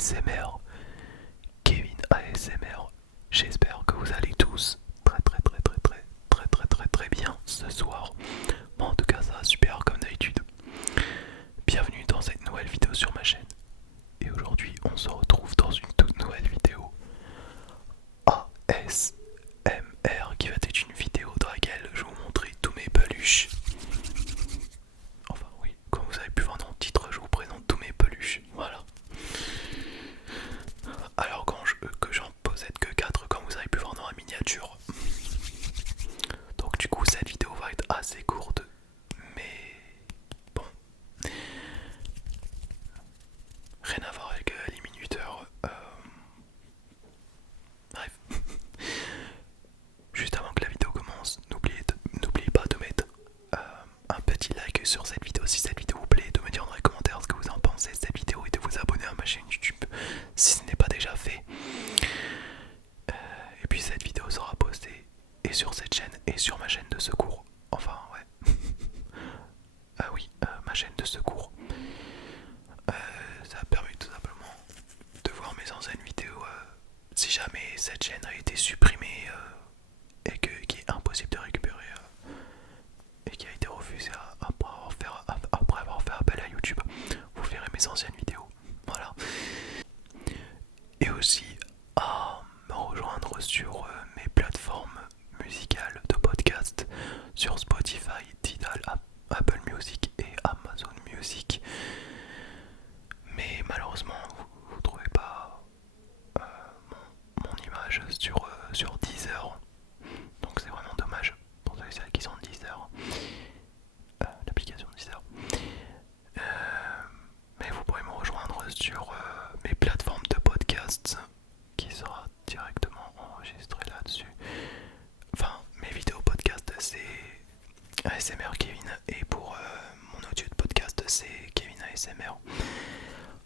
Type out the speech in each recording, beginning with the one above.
ASMR, Kevin ASMR. J'espère que vous allez tous très bien ce soir. Bon, en tout cas, ça va super comme d'habitude. Bienvenue dans cette nouvelle vidéo sur ma chaîne. Et aujourd'hui, on se retrouve dans une toute nouvelle vidéo ASMR qui va être une vidéo dans laquelle je vais vous montrer tous mes peluches. Enfin, oui, comme vous avez pu voir dans le titre, je vous présente tous mes peluches. Voilà. Alors que j'en possède que 4 comme vous avez pu voir dans la miniature. Donc du coup cette vidéo va être assez courte. Mais bon. Rien à voir avec les minuteurs. Bref. Juste avant que la vidéo commence, n'oubliez pas de mettre un petit like sur cette vidéo si cette vidéo vous plaît, de me dire dans les commentaires ce que vous en pensez de cette vidéo et de vous abonner à ma chaîne YouTube si ce n'est pas déjà fait. Et puis cette vidéo sera postée et sur cette chaîne et sur ma chaîne de secours. Enfin ouais. Ah oui, ma chaîne de secours. Ça permet tout simplement de voir mes anciennes vidéos si jamais cette chaîne a été supprimée et qu'il est impossible de récupérer et qui a été refusée après avoir fait appel à YouTube. Vous verrez mes anciennes vidéos. Voilà. Et aussi à me rejoindre sur mes plateformes musicales de podcast sur Spotify, Tidal, Apple Music et Amazon Music. Mais malheureusement, vous ne trouvez pas mon image sur Deezer. Donc c'est vraiment dommage pour ceux et celles qui sont Deezer. L'application Deezer. Mais vous pourrez me rejoindre sur mes plateformes de podcast qui sera directement enregistré là-dessus. Enfin, mes vidéos podcast c'est ASMR Kevin et pour mon audio de podcast c'est Kevin ASMR.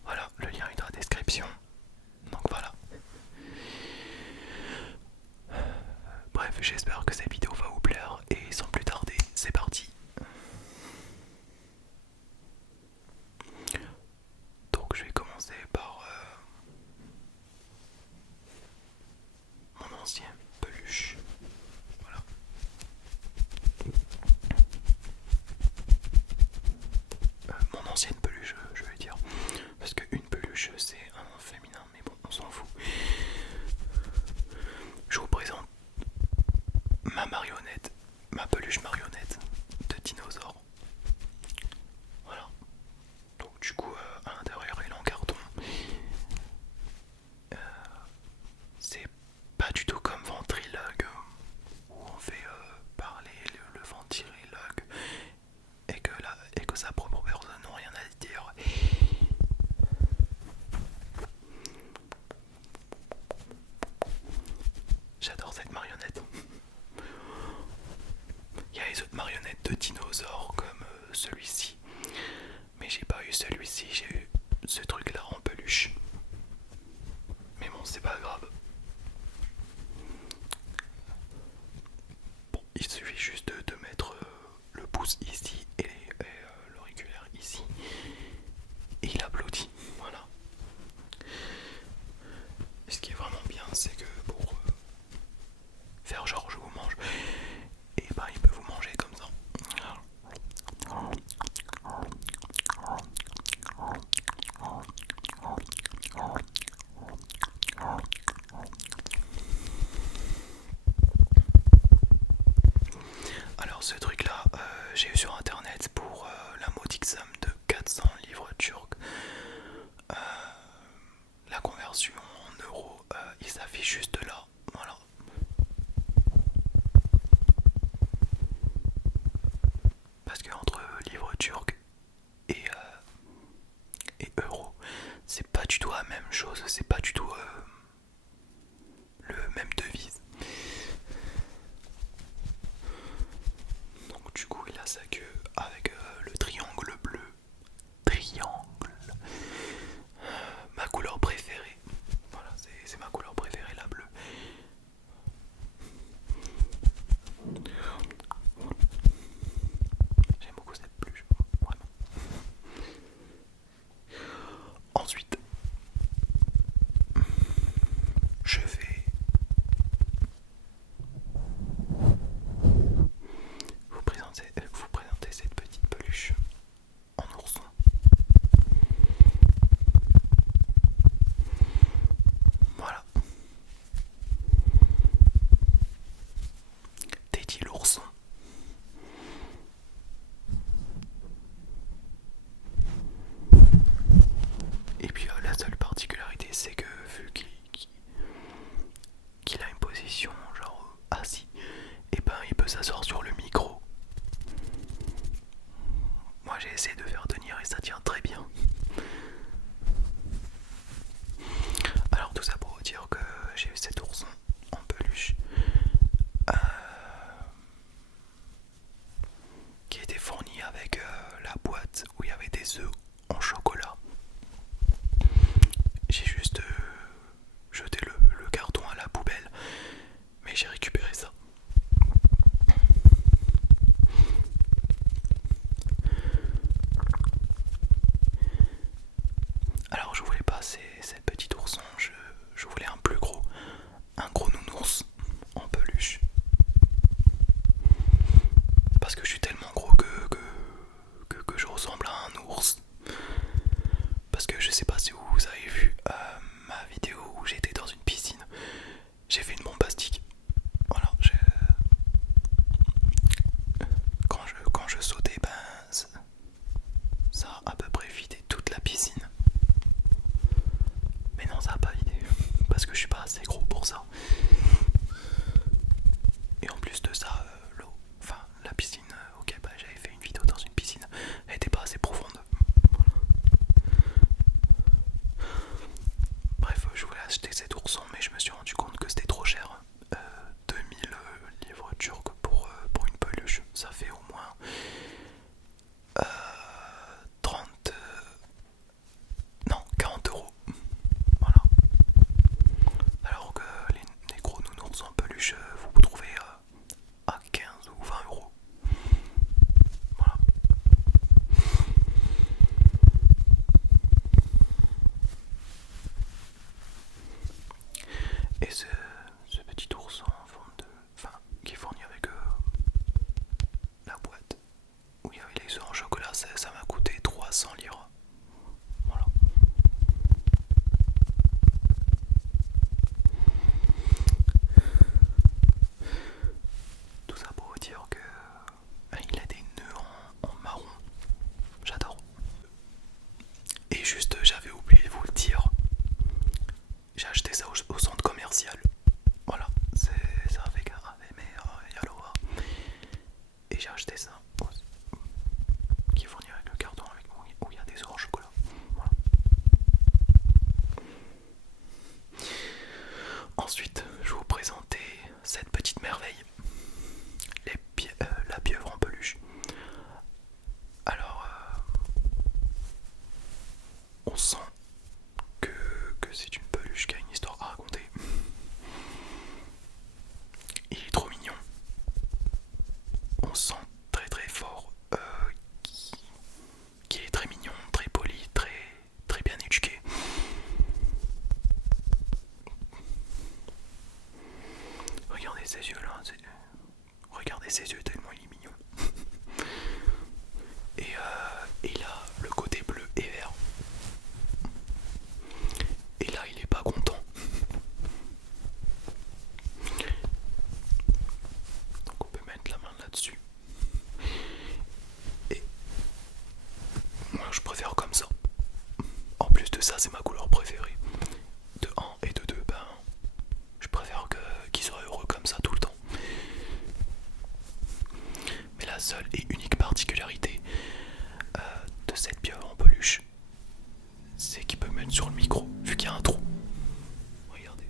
Voilà, le lien est dans la description. Donc voilà. Bref, j'espère que cette vidéo va vous plaire et sans plus tarder, c'est parti. Donc je vais commencer par mon ancien peluche. Voilà. Mon ancienne peluche, je vais dire. Parce qu'une peluche c'est un nom féminin, mais bon, on s'en fout. Je vous présente ma marionnette, ma peluche marionnette de dinosaure. Voilà. Donc du coup, à l'intérieur il est en carton. C'est pas du tout comme Ventriloque où on fait parler le ventriloque et que sa propre personne n'a rien à dire. J'adore cette marionnette. Il y a les autres marionnettes de dinosaures comme celui-ci. Mais j'ai pas eu celui-ci, j'ai eu ce truc là en peluche. Mais bon, c'est pas grave. Bon, il suffit juste de mettre le pouce ici et l'auriculaire ici. Et il applaudit. Voilà. Et ce qui est vraiment bien, c'est que pour faire genre je vous mange, et bah il peut vous manger comme ça. Alors ce truc là, j'ai eu sur internet pour la modique somme de 400 livres turcs. La conversion en euros, il s'affiche juste là. Voilà. Parce que entre livres turcs et euros, c'est pas du tout la même chose, c'est pas du tout le même devise. Donc du coup il a sa queue avec le triangle bleu. Triangle. Ma couleur préférée. Voilà, c'est ma couleur préférée, la bleue. J'aime beaucoup cette peluche, vraiment. Ensuite, essayé de faire tenir et ça tient très bien. Alors tout ça pour vous dire que j'ai eu cet ourson en peluche qui était fourni avec la boîte où il y avait des œufs en chocolat. J'ai juste jeté le carton à la poubelle, mais j'ai récupéré ça. Alors je voulais pas cette petite ourson, je voulais un gros nounours en peluche. Parce que je suis tellement gros que je ressemble à un ours. Parce que je sais pas si vous avez vu ma vidéo où j'étais dans une piscine. J'ai fait une bombastique. Voilà, quand je sautais, ben ça a à peu près vidé toute la piscine. Mais non, ça a pas vidé. Parce que je suis pas assez gros pour ça. Et en plus de ça, l'eau, enfin la piscine, ok, bah j'avais fait une vidéo dans une piscine, elle était pas assez profonde. Voilà. Bref, je voulais acheter cet ourson, mais je me suis rendu compte que c'était trop cher. 2000 livres turcs pour une peluche, ça fait au moins 30, non 40 euros. Voilà. Alors que les gros nounours en peluche, vous trouvez à 15 ou 20 euros. Voilà. Et ce petit ourson en forme de, enfin, qui est fourni avec la boîte où il y avait les œufs en chocolat, ça m'a coûté 300 livres. Voilà. Tout ça pour vous dire que il a des nœuds en marron. J'adore. Et juste, j'avais oublié de vous le dire. J'ai acheté ça au centre commercial. Voilà, c'est avec Yalova. Et j'ai acheté ça aussi, qui est fourni avec le carton avec où il y a des œufs en chocolat. Voilà. Ensuite, je vais vous présenter cette petite merveille, la pieuvre en peluche. Alors, on sent que c'est une peluche qui a une histoire à raconter. Il est trop mignon. On sent très très fort qui est très mignon, très poli, très bien éduqué. Regardez ses yeux là, regardez ses yeux tellement il est mignon. Et là, le côté bleu et vert. Et là, il est pas content. Donc on peut mettre la main là-dessus. Et moi, je préfère comme ça. En plus de ça, c'est ma couleur préférée. De 1 et de 2, ben, je préfère qu'il soit heureux comme ça tout le temps. Mais la seule et unique particularité de cette pieuvre en peluche, c'est qu'il peut mettre sur le micro, vu qu'il y a un trou. Regardez.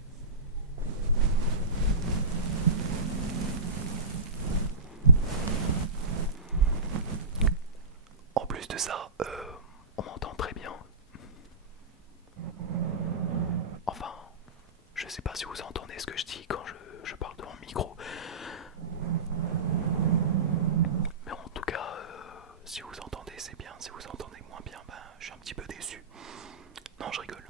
En plus de ça, on m'entend très bien. Enfin, je sais pas si vous entendez ce que je dis quand je parle devant le micro. Mais en tout cas, si vous entendez, c'est bien. Si vous entendez moins bien, ben, je suis un petit peu déçu. Non, je rigole.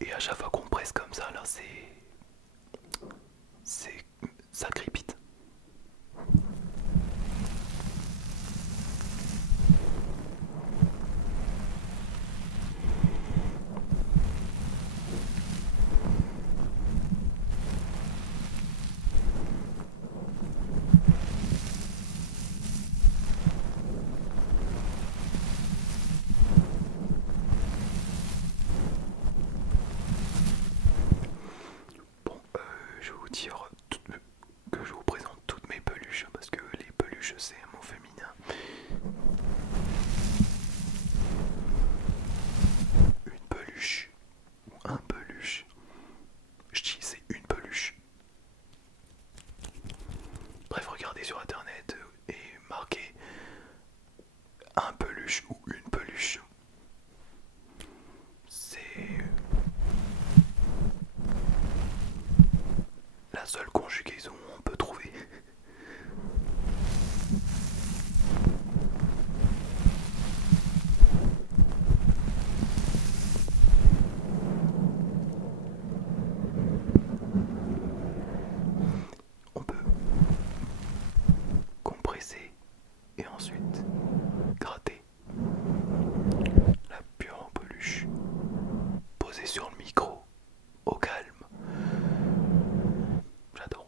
Et à chaque fois qu'on presse comme ça, là, la seule conjugaison qu'on peut trouver. On peut compresser et ensuite gratter la pure en peluche posée sur le micro au calme. J'adore.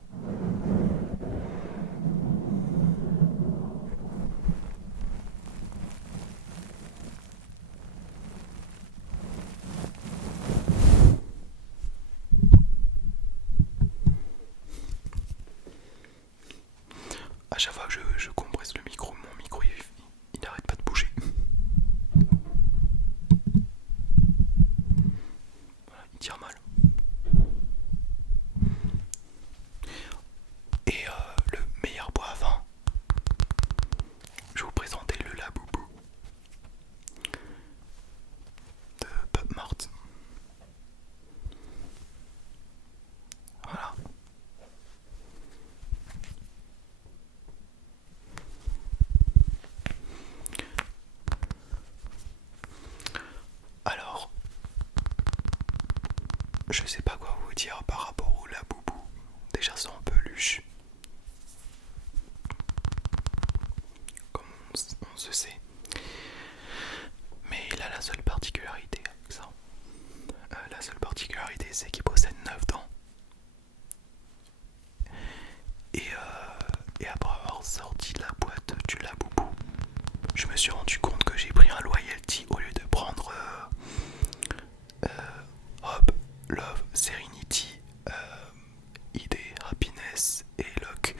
À chaque fois que je compresse le micro, mon micro il n'arrête pas de bouger. Voilà, il tire mal. Et le meilleur bois à vin, je vais vous présenter le Labubu de Pop Mart. Voilà. Alors, je sais pas quoi vous dire par rapport au Labubu. Déjà c'est en peluche. Comme on se sait. Mais il a la seule particularité avec ça. La seule particularité c'est qu'il possède 9 dents. Et après avoir sorti de la boîte du Labubu, je me suis rendu compte que j'ai pris un loyalty au lieu de prendre Hope, Love, Serenity, ID, Happiness et Luck.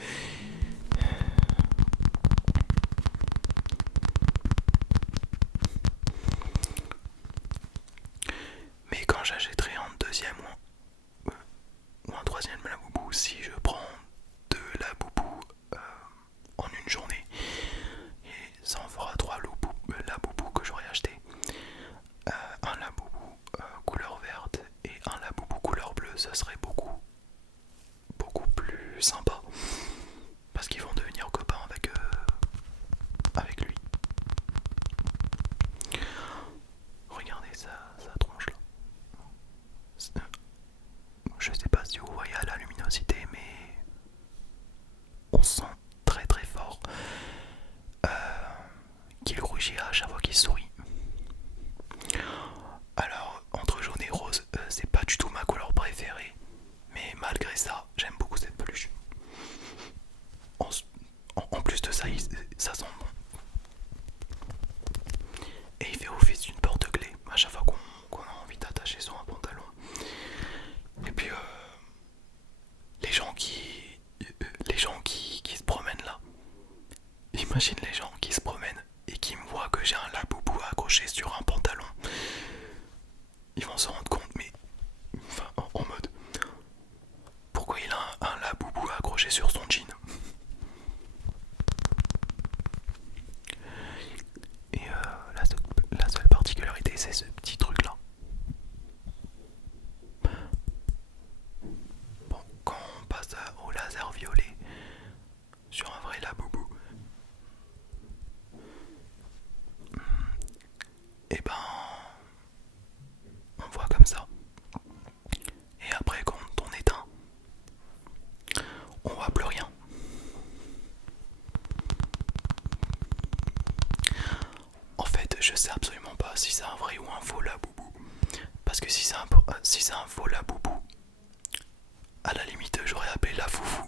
Mais quand j'achèterai un deuxième ou un troisième Labubu, si je prends deux Labubu en une journée, et ça en fera trois Labubu que j'aurais acheté. Un Labubu couleur verte et un Labubu couleur bleue, ça serait beaucoup plus sympa parce qu'ils vont devenir copains avec lui. Regardez sa tronche là. Je sais pas si vous voyez à la luminosité, mais on sent très très fort qu'il rougit à chaque fois qu'il sourit. Alors, entre jaune et rose, c'est pas du tout ma couleur préférée, mais malgré ça, j'aime beaucoup cette peluche. En plus de ça, ça sent bon. Et il fait office d'une porte-clés à chaque fois qu'on a envie d'attacher sur un pantalon. Et puis, les gens qui se promènent là, imagine les gens qui se promènent et qui me voient que j'ai un Labubu accroché sur un pantalon. Ils vont se rendre compte, mais enfin, en mode, pourquoi il a un Labubu accroché sur son jean? Et la seule particularité, c'est ce petit truc là. Bon, quand on passe au laser violet sur un vrai Labubu, et ben on voit comme ça. Et après quand on éteint, on voit plus rien. En fait, je sais absolument pas si c'est un vrai ou un faux Labubu. Parce que si c'est un faux Labubu, à la limite j'aurais appelé la foufou.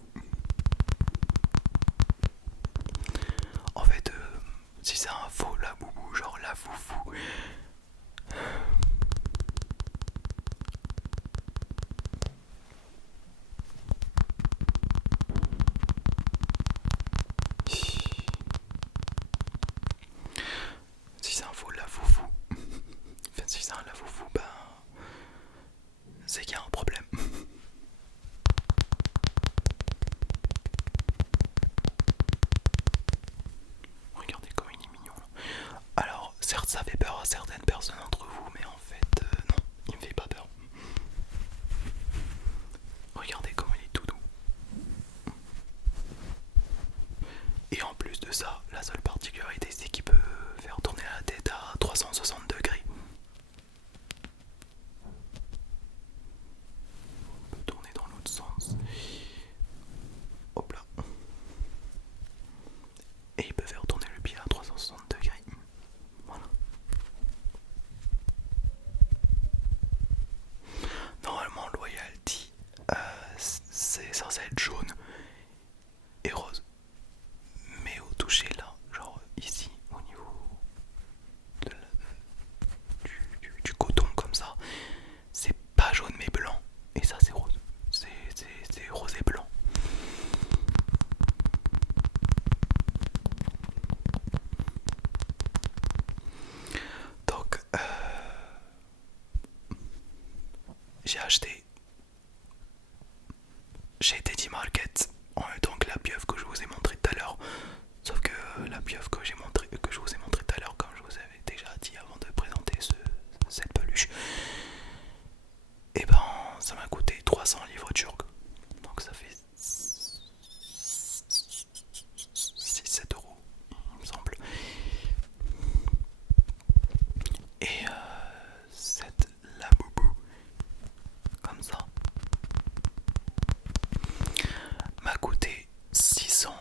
En fait, si c'est un faux Labubu, genre la foufou, si c'est un faux la foufou, enfin si c'est un la foufou, ben c'est qu'il y a un problème. Regardez comme il est mignon. Alors, certes, ça fait peur à certaines personnes d'entre vous, mais en fait, non, il me fait pas peur. Regardez comme il est tout doux. acheté chez Teddy Market, en même temps que la pieuvre que je vous ai montré tout à l'heure. Sauf que la pieuvre que je vous ai montré tout à l'heure, comme je vous avais déjà dit avant de présenter cette peluche, et ben ça m'a coûté 300 livres turcs. Donc ça fait 6-7 euros, il me semble. Et cette Labubu, comme ça, m'a coûté 600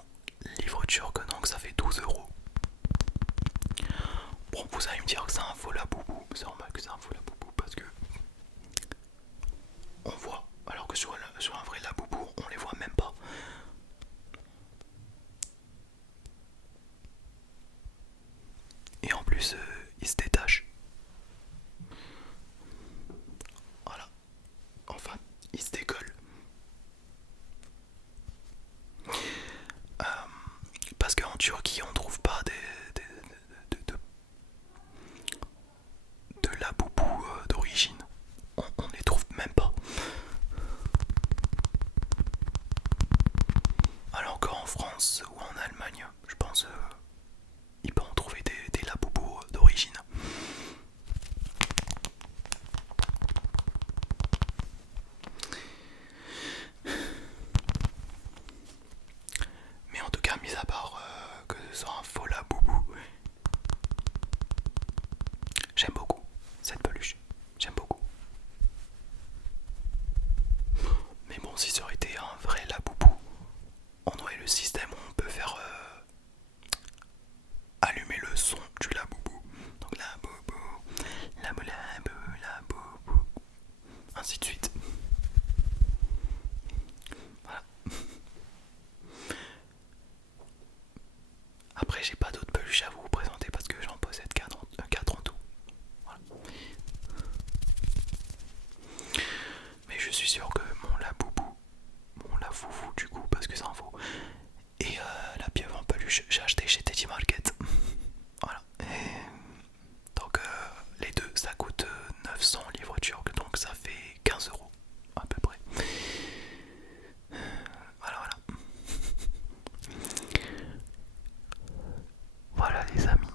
livres turcs, donc ça fait 12 euros. Bon, vous allez me dire que c'est un faux Labubu, c'est normal que c'est un faux Labubu parce que on voit, alors que sur un vrai Labubu, on les voit même pas. Et en plus, il se détache. Voilà. Enfin, il se décolle. Parce qu'en Turquie, on trouve pas de Labubu d'origine. On les trouve même pas. Alors qu'en France ou en Allemagne, je pense, il peut en trouver des Labubu d'origine. Mais en tout cas, mis à part que ce soit un faux Labubu, j'aime beaucoup cette peluche. J'aime beaucoup. Mais bon, si ça aurait été un vrai Labubu, on aurait le système où on peut faire allumer le son du Labubu. Donc Labubu, Labubu, Labubu, ainsi de suite. Voilà. Après, j'ai pas d'autres peluches à vous présenter parce que j'en possède 4 en tout. Voilà. Mais je suis sûr que mon Labubu, mon Lafoufou du coup, parce que c'est un faux, et la pieuvre en peluche, j'ai acheté chez Teddy Market. Voilà. Et donc les deux, ça coûte 900 livres turcs, donc ça fait 15 euros à peu près. Voilà, voilà. Voilà les amis,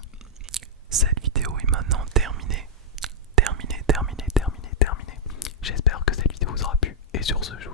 cette vidéo est maintenant terminée. Terminée. J'espère que cette vidéo vous aura plu. Et sur ce, je